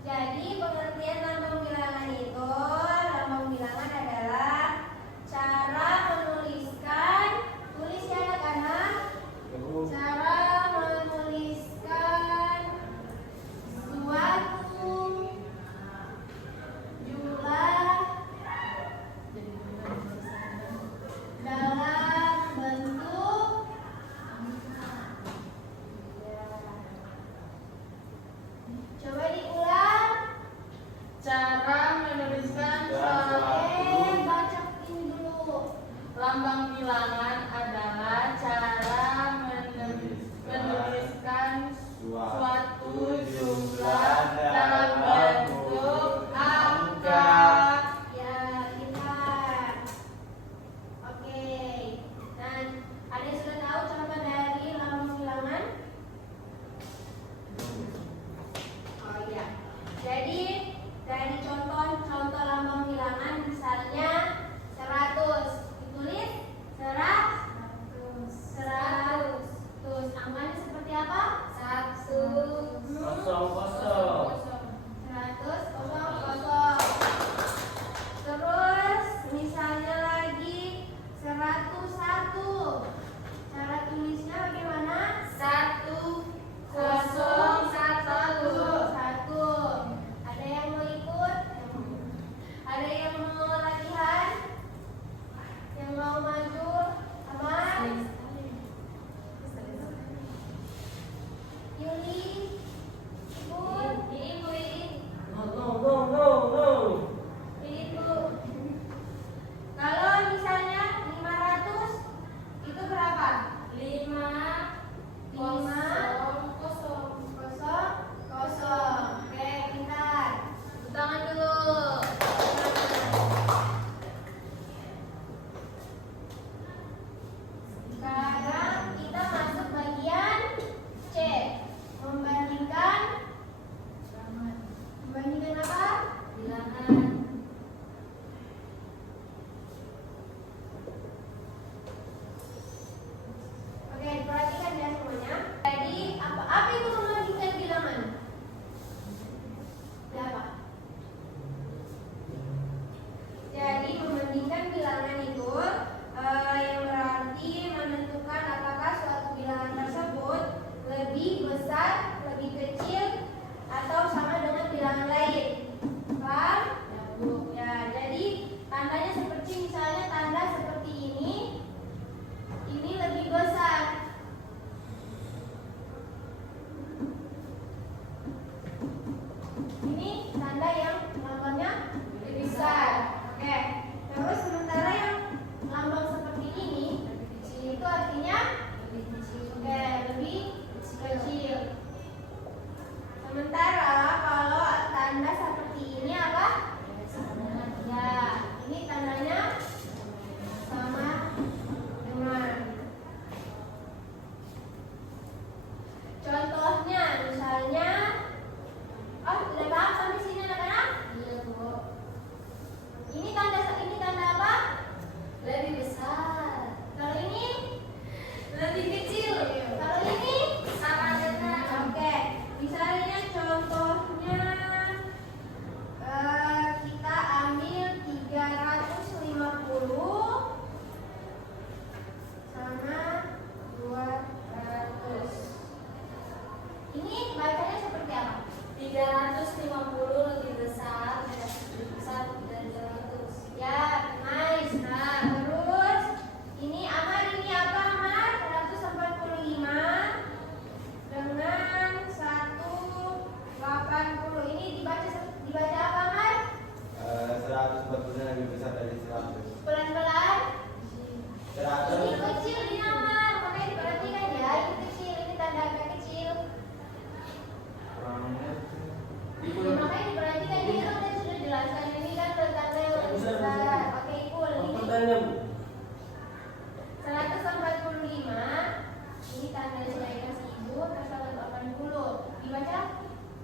Jadi pengertian lambang bilangan itu, lambang bilangan adalah cara menuliskan, tulis ya anak-anak, cara menuliskan suatu jumlah dalam bentuk coba diulang. Cara menuliskan Baca ini dulu. lambang bilangan adalah cara menuliskan suatu jumlah dalam bentuk angka. Ya, pintar. Oke. Dan ada yang sudah tahu contoh dari lambang bilangan? Oh iya. Jadi dari contoh lambang bilangan misalnya 100. Ditulis 100. Terus angkanya seperti apa? 1. 100. Terus misalnya lagi 101. Cara tulisnya bagaimana? 101. Ada yang mau ikut? Ada yang mau latihan? Yang mau maju? Aman? Yuli? Ikut? Ibu? Itu. Kalau misalnya 500 itu berapa? 500. Oke, pintar. Tepuk tangan dulu. Sekarang kita masuk bagian C. Membandingkan apa? Bilangan. Oke, perhatikan ya semuanya. Jadi, apa itu membandingkan bilangan? Berapa? Jadi, membandingkan bilangan itu yang berarti menentukan apakah suatu bilangan tersebut lebih besar, lebih kecil, atau sama dengan bilangan lain. Paham? Ya, jadi tandanya seperti misalnya tanda seperti ini lebih besar. Ini tanda yang lambangnya lebih besar. Oke. Terus sementara yang lambang seperti ini itu artinya lebih kecil. Sementara kalau tanda seperti ini apa? Ya, ini tandanya sama dengan. Contohnya misalnya, sudah paham sampai sini anak-anak? Iya, Bu. Ini tanda apa? Lebih besar. Kalau ini lebih kecil. Kalau ini sama dengan. Oke. Misalnya contohnya kita ambil 350 sama 200. Ini bacanya seperti apa? 350 lebih besar dari 200. Ya, nice. Nah, terus ini Amar, ini apa Amar? 145 dengan 180. Ini dibaca apa Amar? 140 lebih besar dari 100. Pelan-pelan. 100. Ini kecil ini Amar, makanya diperhatikan ya. Ini kecil, ini tanda agak kecil. Makanya diperhatikan, ini kan tadi sudah jelaskan. Ini kan tanda yang lebih besar. Oke, cool. Ini 145. Ini tanda yang saya kasih ibu. Terus 180. Dibaca?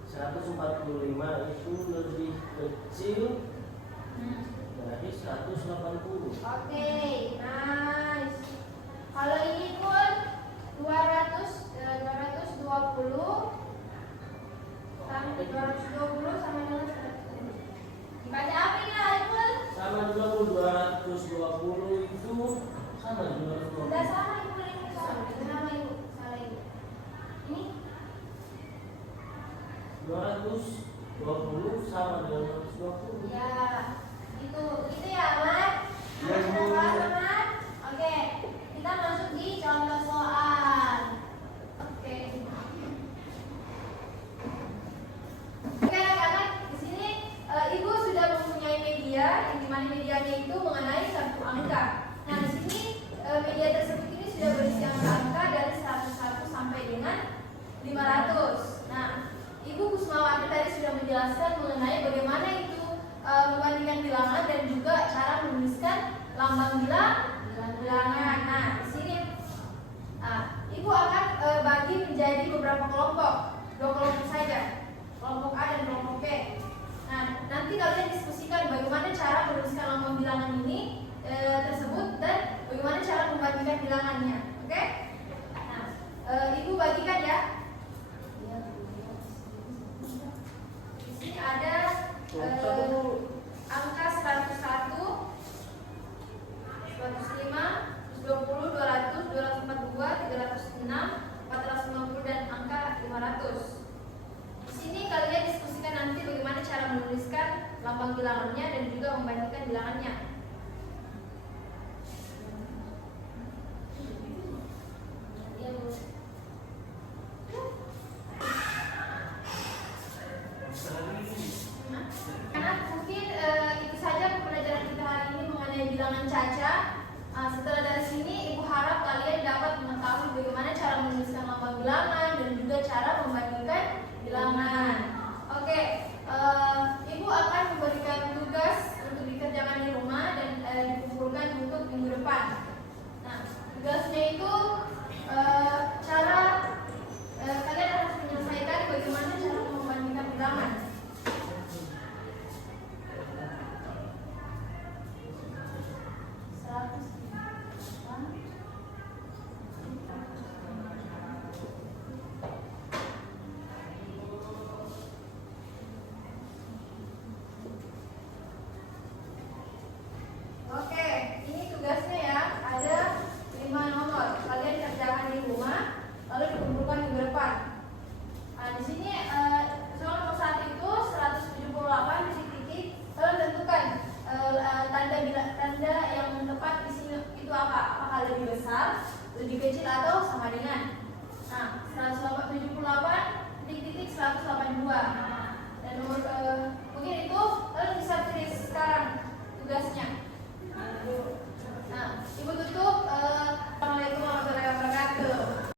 145 itu lebih kecil dari 180. Oke, nice. Kalau ini pun 220 220 sama dengan 100. Baca apa ini lah, Ibu? Sama juga Bu, 220 itu sama juga Udah sama Ibu, ini sama. Kenapa Ibu? Salah Ibu. Ini 220 sama dengan 120. ya, itu ya, Mat. Ya, Bu. Mat. Oke, kita masuk di contoh soal. Oke. Oke, anak-anak, di sini Ibu sudah mempunyai media, yang dimana medianya itu mengenai satu angka. Nah, di sini media tersebut ini sudah berisi angka dari 101 sampai dengan 500. Nah, Ibu Kusmawati tadi sudah menjelaskan mengenai bagaimana itu membandingkan bilangan dan juga cara menuliskan lambang bilangan. Nah, di sini Ibu akan bagi menjadi beberapa kelompok, 2 kelompok saja, kelompok A dan kelompok B. Nah, nanti kalian diskusikan bagaimana cara menuliskan lambang bilangan ini tersebut dan bagaimana cara membandingkan bilangannya. Oke? Nah, Ibu bagikan ya. Di sini ada angka 101, 105, 120, 200, 242, 306, 450 dan angka 500. Di sini kalian diskusikan nanti bagaimana cara menuliskan lambang bilangannya dan juga membandingkan bilangannya.